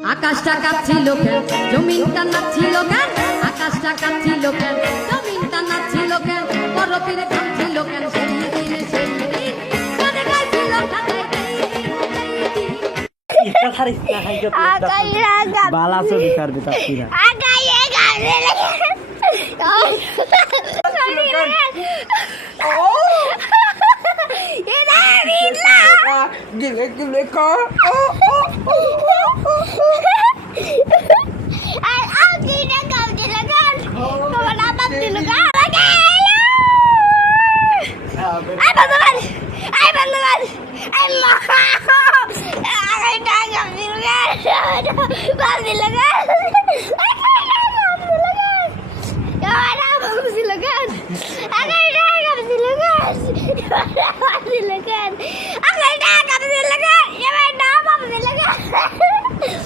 আকাশটা কাঁপছিল কেন, জমিনটা নাচছিল কেন, আকাশটা কাঁপছিল কেন, জমিনটা নাচছিল কেন, বরফের কাঁপছিল কেন, সেই দিন সেই দিন গানে গাইছিল ঢাকায় বালা ছবি করবি তারা gile gile ka ay ang ginagaw dilagan kumalabat dilagan ay bantuan ay bantuan ay ma ay dagam dilagan bal dilagan ay dagam dilagan ya ada bal dilagan ay dagam dilagan dilagan